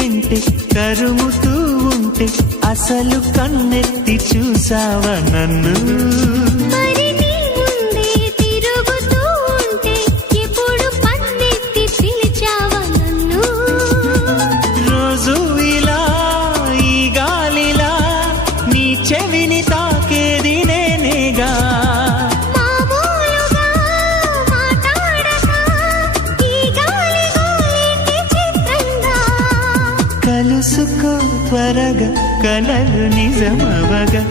వెంటే తరుముతూ ఉంటే అసలు కన్నెత్తి చూసావా నన్ను? రోజు ఇలా ఈ గాలిలా నీ చెవిని తాకేది నేనేగా. కలుసుకో త్వరగా కలలు నిజమవగా.